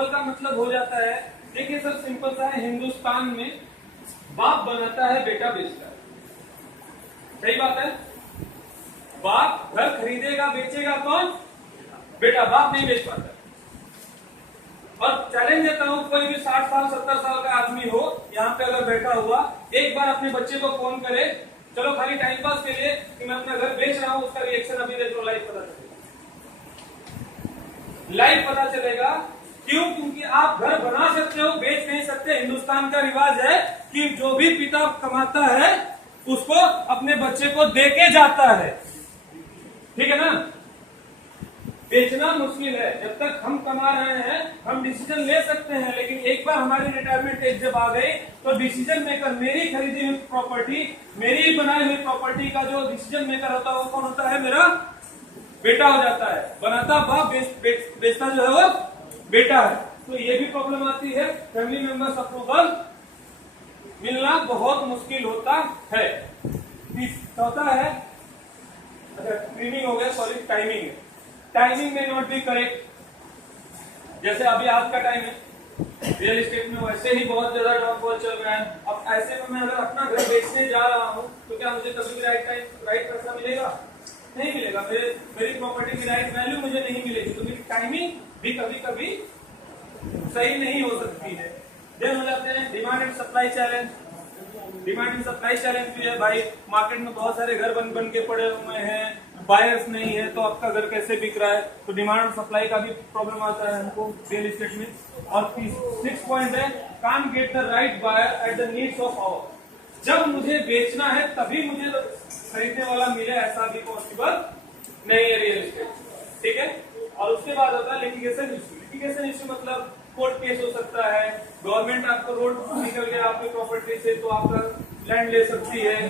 Global का मतलब हो जाता है, देखिए सर सिंपल सा है, हिंदुस्तान में बाप बनाता है, बेटा बेचता है। सही बात है। बाप घर खरीदेगा बेचेगा कौन? बेटा। बाप नहीं बेच पाता। और चैलेंज देता हूं, कोई भी 60 साल 70 साल का आदमी हो यहाँ पे अगर बैठा हुआ, एक बार अपने बच्चे को फोन करे, चलो खाली टाइम पास के लिए, कि मैं अपना घर बेच रहा हूं, उसका रिएक्शन अभी देख लो, लाइव पता चलेगा। लाइव पता चलेगा। क्यों? क्योंकि आप घर बना सकते हो, बेच नहीं सकते। हिंदुस्तान का रिवाज है कि जो भी पिता कमाता है उसको अपने बच्चे को देके जाता है। ठीक है ना? बेचना मुश्किल है। जब तक हम कमा रहे हैं हम डिसीजन ले सकते हैं, लेकिन एक बार हमारी रिटायरमेंट एज जब आ गई तो डिसीजन मेकर, मेरी खरीदी हुई प्रॉपर्टी, मेरी बनाई हुई प्रॉपर्टी का जो डिसीजन मेकर होता है वो कौन होता है? मेरा बेटा हो जाता है। बनाता बाप, बेचता जो है वो बेटा है। तो ये भी प्रॉब्लम आती है, फैमिली मेंबर्स अप्रूवल मिलना बहुत मुश्किल होता है। चौथा है, अच्छा ट्रिमिंग हो गया, सॉरी टाइमिंग है। टाइमिंग में नॉट बी करेक्ट। जैसे अभी आज का टाइम है, रियल एस्टेट में वैसे ही बहुत ज्यादा डाउनफॉल चल रहा है। अब ऐसे में मैं अगर अपना घर बेचने जा रहा हूँ तो क्या मुझे कभी भी राइट पैसा मिलेगा? नहीं मिलेगा। मेरी प्रॉपर्टी की राइट वैल्यू मुझे नहीं मिलेगी। तो मेरी टाइमिंग भी कभी कभी सही नहीं हो सकती है। देन हो जाते हैं demand and supply challenge. Demand and supply challenge भी है भाई। मार्केट में बहुत सारे घर बन के पड़े हुए हैं, बायर्स नहीं है, तो आपका घर कैसे बिक रहा है? तो डिमांड और सप्लाई का भी प्रॉब्लम आता है हमको रियल एस्टेट में। और 6 पॉइंट है, can't get the right buyer at the needs of hour. जब मुझे बेचना है तभी मुझे खरीदने वाला मिले, ऐसा भी पॉसिबल नहीं है रियल एस्टेट। ठीक है। और उसके बाद होता है लिटिगेशन इश्यू। लिटिगेशन इश्यू मतलब कोर्ट केस हो सकता है, गवर्नमेंट आपको रोड निकल गया आपकी प्रॉपर्टी से तो आपका लैंड ले सकती है।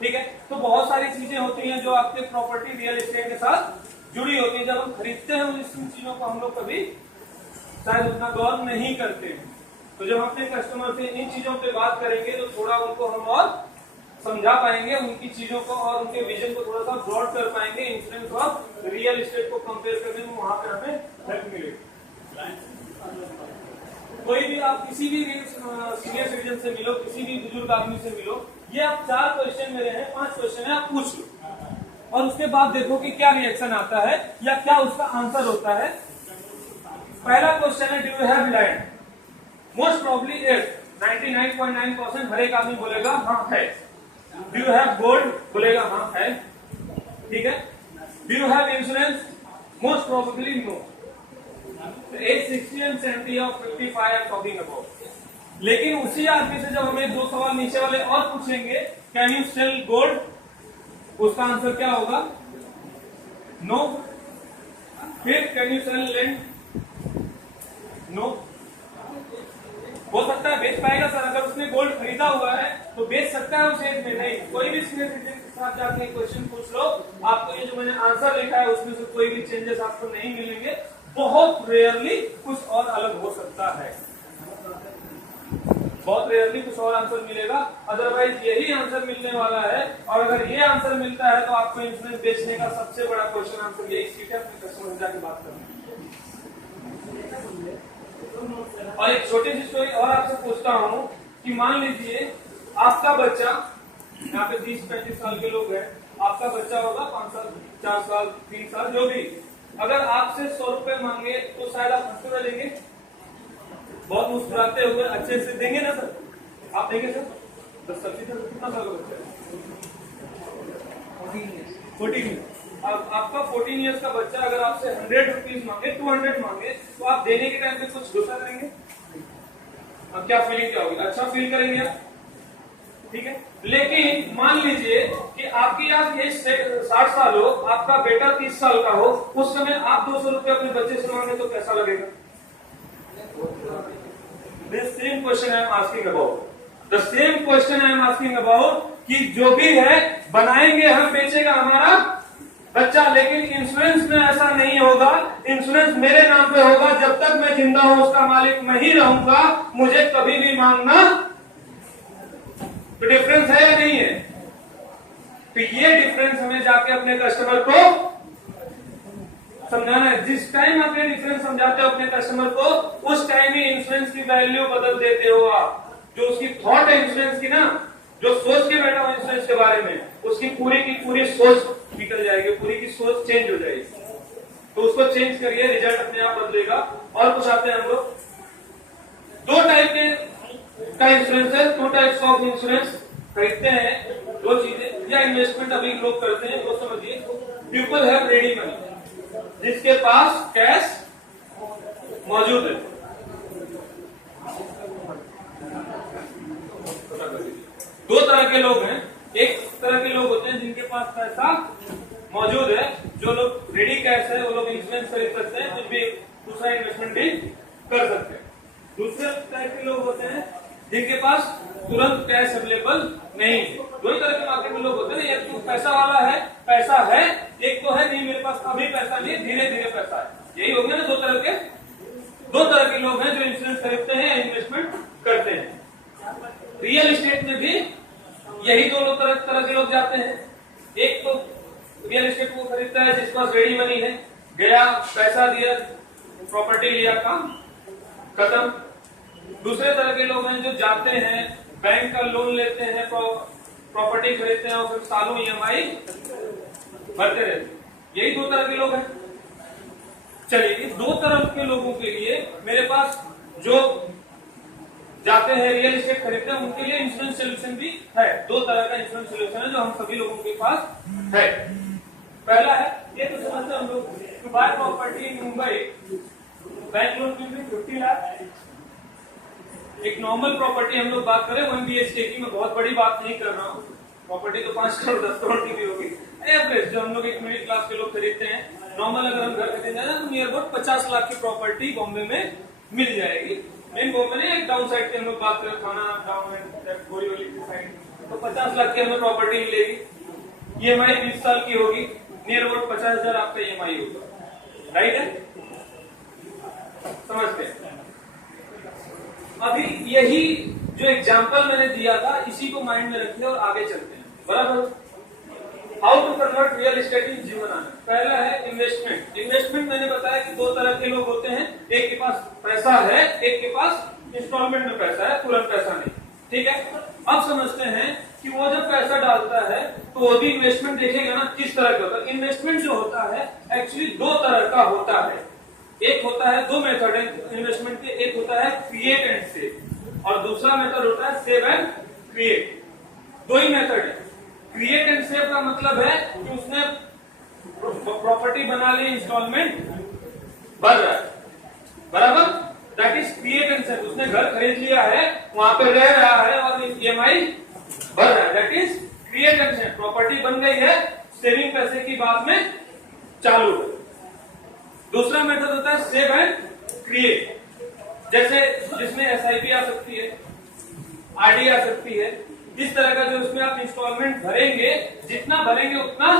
ठीक है। तो बहुत सारी चीजें होती हैं जो आपके प्रॉपर्टी रियल एस्टेट के साथ जुड़ी होती है। जब हम खरीदते हैं इन चीजों को हम लोग कभी शायद उतना गौर नहीं करते हैं। तो जब हम अपने कस्टमर से इन चीजों पे बात करेंगे तो थोड़ा उनको हम और समझा पाएंगे, उनकी चीजों को और उनके विजन को थोड़ा सा ब्रॉड कर पाएंगे। इंश्योरेंस और रियल एस्टेट को कंपेयर करने में वहां पर हमें हेल्प मिलेगी। कोई भी आप किसी भी सीनियर सिटीजन से मिलो, किसी भी बुजुर्ग आदमी से मिलो, ये आप 4 क्वेश्चन मेरे हैं, 5 क्वेश्चन है, आप पूछ लो और उसके बाद देखो कि क्या रिएक्शन आता है या क्या उसका आंसर होता है। पहला क्वेश्चन है, do you have land? Most probably 99.9% हर एक आदमी बोलेगा हाँ है। Do you have gold? बोलेगा हाँ है। ठीक है। Do you have insurance? Most probably no. Age 60 and 70 और 55 आई एम टॉकिंग अबाउट। लेकिन उसी आदमी से जब हमें 2 सवाल नीचे वाले और पूछेंगे, कैन यू सेल गोल्ड? उसका आंसर क्या होगा? नो। फिर can you sell land? No. हो सकता है बेच पाएगा सर, अगर उसने गोल्ड खरीदा हुआ है तो बेच सकता है उस एज में। नहीं, कोई भी सीनियर सिटीजन के साथ जाके क्वेश्चन पूछ लो, आपको ये जो मैंने आंसर लिखा है उसमें से कोई भी चेंजेस आपको नहीं मिलेंगे। बहुत रेयरली कुछ और अलग हो सकता है, बहुत रेयरली कुछ और आंसर मिलेगा, अदरवाइज यही आंसर मिलने वाला है। और अगर ये आंसर मिलता है तो आपको इंश्योरेंस बेचने का सबसे बड़ा क्वेश्चन आंसर यही सीट है, अपने कस्टमर से जाके बात करना। और एक छोटी सी स्टोरी और आपसे पूछता हूँ कि मान लीजिए आपका बच्चा, यहाँ पे 20-35 साल के लोग हैं, आपका बच्चा होगा 5 साल 4 साल 3 साल जो भी, अगर आपसे 100 रुपए मांगे तो शायद आप हंसते हुए देंगे, बहुत मुस्कुराते हुए अच्छे से देंगे ना सर? आप देंगे सर? 10 साल कितना साल का बच्चा है? 14। अब आपका 14 ईयर्स का बच्चा अगर आपसे 100 रुपीज मांगे, 200 मांगे, तो आप देने के टाइम पे कुछ गुस्सा करेंगे? अब क्या फीलिंग क्या होगी? अच्छा फील करेंगे आप। ठीक है। लेकिन मान लीजिए कि आपकी आज एज 60 साल हो, आपका बेटा 30 साल का हो, उस समय आप 200 रुपए अपने बच्चे से मांगे तो कैसा लगेगा? The same question I am asking about. The same question I am asking about कि जो भी है बनाएंगे हम, बेचेगा हमारा बच्चा, लेकिन इंश्योरेंस में ऐसा नहीं होगा। इंश्योरेंस मेरे नाम पे होगा, जब तक मैं जिंदा हूं उसका मालिक मैं ही रहूंगा, मुझे कभी भी मांगना। तो डिफरेंस है या नहीं है? तो ये डिफरेंस हमें जाके अपने कस्टमर को समझाना है। जिस टाइम आप ये डिफरेंस समझाते हो अपने कस्टमर को, उस टाइम ही इंश्योरेंस की वैल्यू बदल देते हो आप। जो उसकी थॉट है इंश्योरेंस की ना, जो सोच के बैठा हो इंश्योरेंस के बारे में, उसकी पूरी की पूरी सोच निकल जाएगी, पूरी की सोच चेंज हो जाएगी। तो उसको चेंज करिए, रिजल्ट अपने आप बदलेगा। और कुछ आते हैं हम लोग, दो टाइप का इंश्योरेंस है, टू टाइप्स ऑफ इंश्योरेंस खरीदते हैं। दो चीजें या इन्वेस्टमेंट अभी लोग करते हैं, वो समझिए। पीपल हैव रेडी मनी, जिसके पास कैश मौजूद है। दो तरह के लोग हैं। एक तरह के लोग होते हैं जिनके पास पैसा मौजूद है, जो लोग रेडी कैश है, वो लोग इंश्योरेंस खरीद सकते हैं, कुछ भी दूसरा इन्वेस्टमेंट भी कर सकते हैं। दूसरे टाइप के लोग होते हैं जिनके पास तुरंत कैश अवेलेबल नहीं है। दो ही तरह के मार्केट में लोग होते हैं, एक तो पैसा वाला है, पैसा है, एक तो है नहीं मेरे पास अभी पैसा नहीं, धीरे धीरे पैसा है। यही हो गया ना, दो तरह के लोग हैं जो इंश्योरेंस खरीदते हैं, इन्वेस्टमेंट करते हैं। रियल एस्टेट में भी यही दो तरह के लोग जाते हैं। एक तो रियल एस्टेट को खरीदता है जिसके पास रेडी मनी है, गया पैसा दिया, प्रॉपर्टी लिया, काम खत्म। दूसरे तरह के लोग हैं जो जाते हैं, बैंक का लोन लेते हैं, प्रॉपर्टी खरीदते हैं और फिर सालों ईएमआई भरते रहते हैं। यही दो तरह के लोग हैं। चलिए, इस दो तरह के लोगों के लिए मेरे पास जो जाते हैं रियल एस्टेट खरीदते हैं, उनके लिए इंश्योरेंस सोल्यूशन भी है। दो तरह का इंश्योरेंस सोल्यूशन है जो हम सभी लोगों के पास है। पहला है, ये तो समझते हैं हम लोग, to buy property in Mumbai, bank loan will be 50 lakh. एक नॉर्मल प्रॉपर्टी हम लोग बात करें 1 BHK की, मैं बहुत बड़ी बात नहीं कर रहा हूँ। प्रॉपर्टी तो 5 करोड़ 10 करोड़ की भी होगी, एवरेज जो हम लोग एक मिडिल क्लास के लोग खरीदते हैं। नॉर्मल अगर हम घर खरीदते हैं तो नियर अबाउट 50 लाख की प्रॉपर्टी बॉम्बे में मिल जाएगी। मेन बॉम्बे में एक डाउन साइड की हम लोग बात करें, थाना डाउन बोरीवली की साइड, तो 50 लाख की हमें प्रॉपर्टी मिलेगी। ईएमआई 20 साल की होगी, नियर अबाउट 50,000 आपका ईएमआई होगा। राइट है, समझते हैं। अभी यही जो एग्जांपल मैंने दिया था, इसी को माइंड में रखिए और आगे चलते हैं। बराबर। How to convert real estate in Jeevan Anand. पहला है इन्वेस्टमेंट। इन्वेस्टमेंट मैंने बताया कि दो तरह के लोग होते हैं, एक के पास पैसा है, एक के पास इंस्टॉलमेंट में पैसा है, तुरंत पैसा नहीं। ठीक है, अब समझते हैं कि वो जब पैसा डालता है तो वो भी इन्वेस्टमेंट देखेगा ना, किस तरह का होता है। इन्वेस्टमेंट जो होता है एक्चुअली दो तरह का होता है। एक होता है, दो मेथड है इन्वेस्टमेंट के, एक होता है क्रिएट एंड सेव और दूसरा मेथड होता है सेव एंड क्रिएट। दो ही मेथड है। क्रिएट एंड सेव का मतलब है कि उसने प्रॉपर्टी बना ली, इंस्टॉलमेंट भर रहा है, बराबर, that is create and save. उसने घर खरीद लिया है, वहां पे रह रहा है और ईएमआई भर रहा है, that is create and save. Property बन गई है, सेविंग पैसे की बाद में चालू है। दूसरा मेथड होता है सेव एंड क्रिएट, जैसे जिसमें एसआईपी आ सकती है, आरडी आ सकती है, इस तरह का, जो उसमें आप इंस्टॉलमेंट भरेंगे, जितना भरेंगे उतना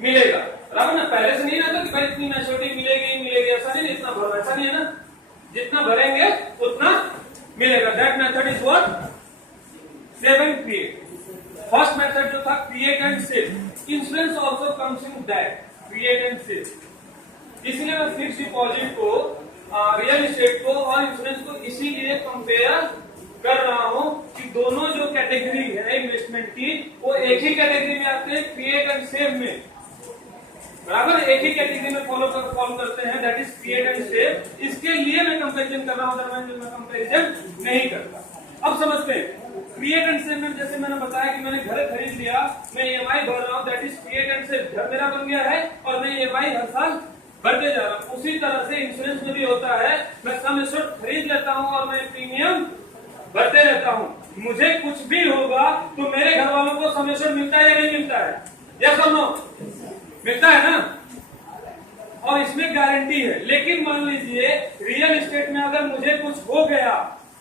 मिलेगा। बराबर ना, पहले से नहीं ना कि भाई इतनी मैच्योरिटी मिलेगी मिलेगी, ऐसा नहीं, इतना भर, ऐसा नहीं है ना, जितना भरेंगे उतना मिलेगा। That method is what, save and create. First method जो था create and save, insurance also comes in that, create and save. इसलिए मैं फिक्स डिपॉजिट को, रियल एस्टेट को और इंश्योरेंस को इसीलिए कंपेयर कर रहा हूं कि दोनों जो कैटेगरी है इन्वेस्टमेंट की, वो एक ही कैटेगरी में आते हैं, क्रिएट एंड सेव में। बराबर, एक ही कैटेगरी में फॉलो करते हैं, that is create and save. इसके लिए मैं कंपेरिजन कर रहा हूं, अदरवाइज मैं कंपेरिजन नहीं करता। अब समझते हैं क्रिएट एंड सेव में, जैसे मैंने बताया कि मैंने घर खरीद लिया, मैं ईएमआई भर रहा हूं, that is create and save. घर मेरा बन गया है और मैं ईएमआई हर साल भरते जा रहा हूं। उसी तरह से इंश्योरेंस में भी होता है, मैं सम एश्योर्ड खरीद लेता हूं और मैं प्रीमियम भरते रहता हूं। मुझे कुछ भी होगा तो मेरे घर वालों को सम एश्योर्ड मिलता है या नहीं मिलता है? यस और नो? मिलता है ना, और इसमें गारंटी है। लेकिन मान लीजिए रियल एस्टेट में अगर मुझे कुछ हो गया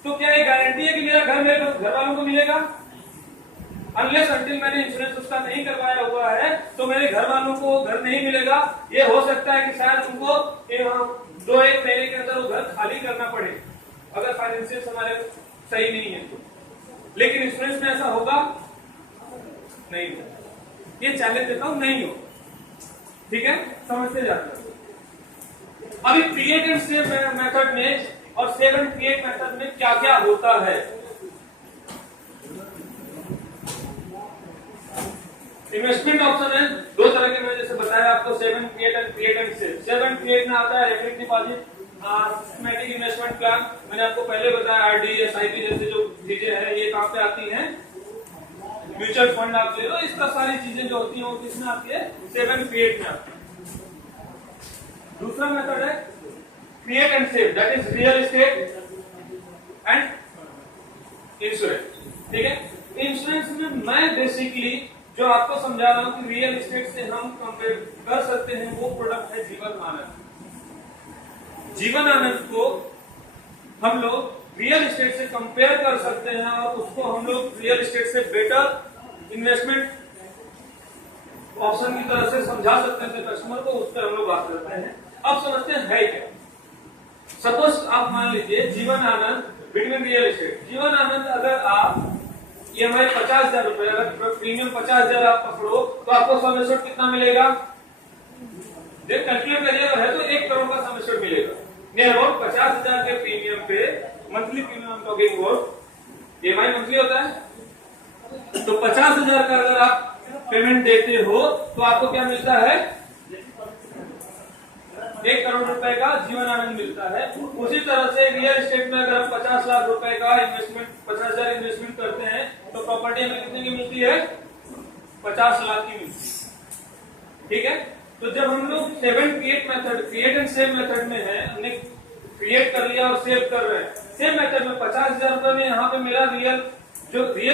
तो क्या ये गारंटी है कि मेरा घर मेरे घर वालों को मिलेगा? अनलेस अंटिल मैंने इंश्योरेंस उसका नहीं करवाया हुआ है तो मेरे घर वालों को घर नहीं मिलेगा। ये हो सकता है कि शायद उनको 2-1 महीने के अंदर वो घर खाली करना पड़े अगर फाइनेंशियल हमारे सही नहीं है तो। लेकिन इंश्योरेंस में ऐसा होगा नहीं, ये चैलेंज देता हूं, नहीं हो। ठीक है, समझते जाते हैं। अभी क्रिएट एंड सेव मेथड में और सेव एंड क्रिएट मेथड में क्या क्या होता है। इन्वेस्टमेंट ऑप्शन है दो तरह के, मैंने जैसे बताया आपको, save and create and save. Save and create में आता है recurring deposit, systematic investment plan, मैंने आपको पहले बताया आरडी एसआईपी जैसे जो चीजें हैं ये कहां पे आती हैं, म्यूचुअल फंड आप ले लो, इसका सारी चीजें जो होती हैं वो किसमें आती है, सेव एंड क्रिएट में आती है। दूसरा मेथड है create and save, that is real estate and insurance. ठीक है, इंश्योरेंस में मैं बेसिकली जो आपको समझा रहा हूं कि रियल एस्टेट से हम कंपेयर कर सकते हैं, वो प्रोडक्ट है जीवन आनंद। जीवन आनंद को हम लोग रियल एस्टेट से कंपेयर कर सकते हैं और उसको हम लोग रियल एस्टेट से बेटर इन्वेस्टमेंट ऑप्शन की तरह से समझा सकते हैं कस्टमर को, उस पर हम लोग बात करते हैं। अब समझते हैं है क्या। सपोज आप मान लीजिए Jeevan Anand between real estate. Jeevan Anand अगर आप EMI 50,000 रुपए, अगर प्रीमियम 50,000 आप पकड़ो तो आपको सम एश्योर्ड कितना मिलेगा, देख कैलकुलेट करिएगा, है तो 1 करोड़ का सम एश्योर्ड मिलेगा। नियर अबाउट 50,000 के प्रीमियम पे monthly premium talking about, EMI monthly होता है, तो 50,000 का अगर आप पेमेंट देते हो तो आपको क्या मिलता है, 1 करोड़ रुपए का जीवन आनंद मिलता है। उसी तरह से रियल एस्टेट में अगर हम 50 लाख रुपए का इन्वेस्टमेंट, 50,000 इन्वेस्टमेंट करते हैं तो प्रॉपर्टी हमें कितने की मिलती है, 50 लाख की मिलती है। ठीक है, तो जब हम लोग save and create method, create and save method में है, हमने क्रिएट कर लिया और सेव कर रहे हैं, सेव मेथड में 50,000 रुपए में यहाँ पे मेरा रियल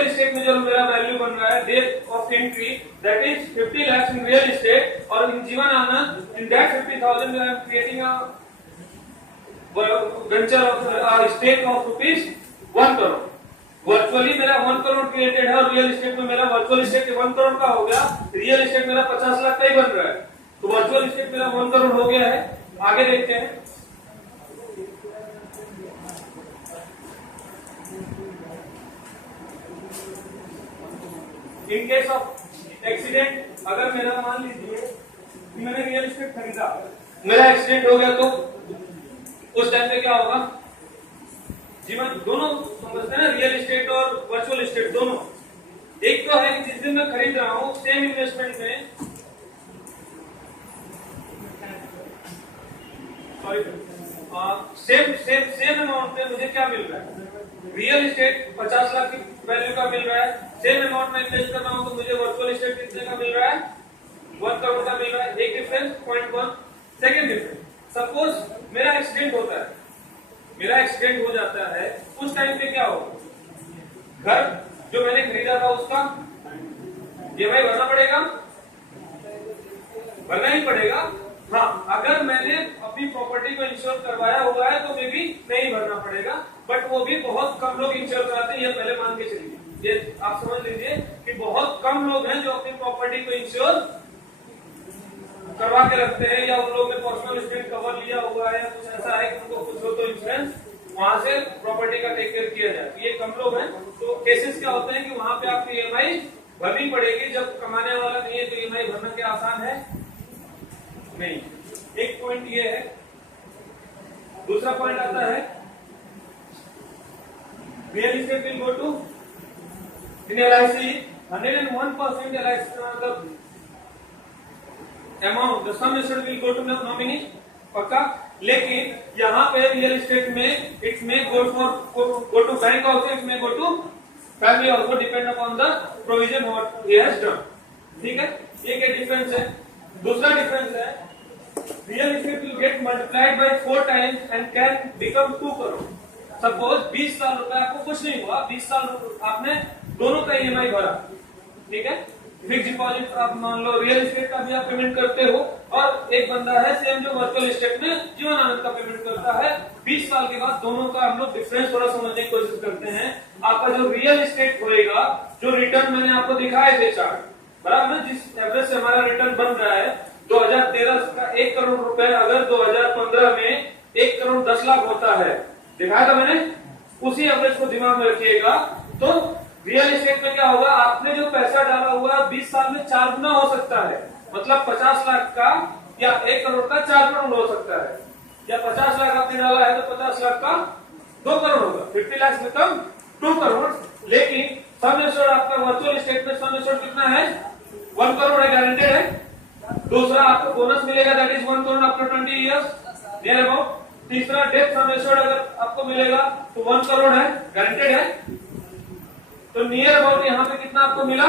एस्टेट में जो मेरा वैल्यू बन रहा है, date of entry that is 50 lakh in real estate, और in Jeevan Anand in that 50,000 I am creating a venture of stake of rupees 1 crore. Virtually मेरा 1 करोड़ क्रिएटेड है और रियल एस्टेट में मेरा वर्चुअल एस्टेट 1 करोड़ का हो गया, रियल एस्टेट मेरा 50 लाख का ही बन रहा है, तो वर्चुअल एस्टेट मेरा 1 करोड़ हो गया है। आगे देखते हैं, इन केस ऑफ एक्सीडेंट, अगर मेरा मान लीजिए कि मैंने रियल एस्टेट खरीदा, मेरा एक्सीडेंट हो गया, तो उस टाइम पे क्या होगा, जीवन दोनों समझते हैं ना, रियल एस्टेट और वर्चुअल एस्टेट दोनों। एक तो है जिस दिन मैं खरीद रहा हूं सेम इन्वेस्टमेंट में, सेम अमाउंट में मुझे क्या मिल रहा है, रियल एस्टेट 50 लाख की वैल्यू का मिल रहा है, सेम अमाउंट में इन्वेस्ट कर रहा हूं तो मुझे वर्चुअल एस्टेट कितने का मिल रहा है, 1 करोड़ का मिल रहा है। एक difference, point 1। Second difference, suppose मेरा एक्सीडेंट होता है, मेरा एक्सीडेंट हो जाता है, उस टाइम पे क्या होगा, घर जो मैंने खरीदा था उसका EMI भरना पड़ेगा, भरना ही पड़ेगा। हाँ, अगर मैंने अपनी प्रॉपर्टी को इंश्योर करवाया हुआ है तो मे भी नहीं भरना पड़ेगा, बट वो भी बहुत कम लोग इंश्योर कराते हैं, ये पहले मान के चलिए, ये आप समझ लीजिए कि बहुत कम लोग हैं जो अपनी प्रॉपर्टी को इंश्योर करवा के रखते हैं, या उन लोगों ने पर्सनल एक्सीडेंट कवर लिया हुआ है, कुछ ऐसा है कि उनको कुछ हो तो इंश्योरेंस वहां से प्रॉपर्टी का टेक केयर किया जाए, ये कम लोग हैं। तो केसेस क्या होते हैं कि वहां पे आपको EMI भरनी पड़ेगी, जब कमाने वाला नहीं है तो EMI भरना क्या आसान है, नहीं। एक पॉइंट ये है। दूसरा पॉइंट आता है real estate will go to in LIC 101% LIC amount, the sum assured will go to nominee, पक्का। लेकिन यहाँ पे रियल एस्टेट में it may go to bank also, it may go to family also, depend upon the provision what he has done. ठीक है, ये क्या difference है। दूसरा डिफरेंस है real estate will get multiplied by 4 times and can become 2 crore. Suppose 20 साल रुपए आपको कुछ नहीं हुआ, 20 साल आपने दोनों का EMI भरा, ठीक है, फिक्स डिपॉजिट आप मान लो, रियल एस्टेट का भी आप पेमेंट करते हो, और एक बंदा है सेम जो वर्चुअल एस्टेट में जीवन आनंद का पेमेंट करता है। 20 साल के बाद दोनों का हम लोग डिफरेंस थोड़ा समझने की कोशिश करते हैं। आपका जो रियल एस्टेट होएगा, जो रिटर्न मैंने आपको दिखाए थे चार्ट, बराबर ना, जिस एवरेज से हमारा रिटर्न बन रहा है 2013 का 1 करोड़ रुपए, अगर 2015 में 1 करोड़ 10 लाख होता है, दिखाया था मैंने, उसी एवरेज को दिमाग में रखिएगा। तो रियल एस्टेट में क्या होगा, आपने जो पैसा डाला हुआ 20 साल में 4 गुना हो सकता है, मतलब 50 लाख का या 1 करोड़ का 4 करोड़ हो सकता है। या 50 लाख आपने डाला है तो 50 लाख का 2 करोड़ होगा, 50 लाख में कम 2 करोड़। लेकिन सम एश्योर्ड आपका वर्चुअल स्टेट में सम एश्योर्ड कितना है, 1 करोड़ है, गारंटेड है। दूसरा आपको बोनस मिलेगा, that is 1 crore after 20 years near about. तीसरा डेथ सम एश्योर्ड अगर आपको मिलेगा तो 1 करोड़ है, गारंटेड है। तो नियर अबाउट यहाँ पे कितना आपको मिला,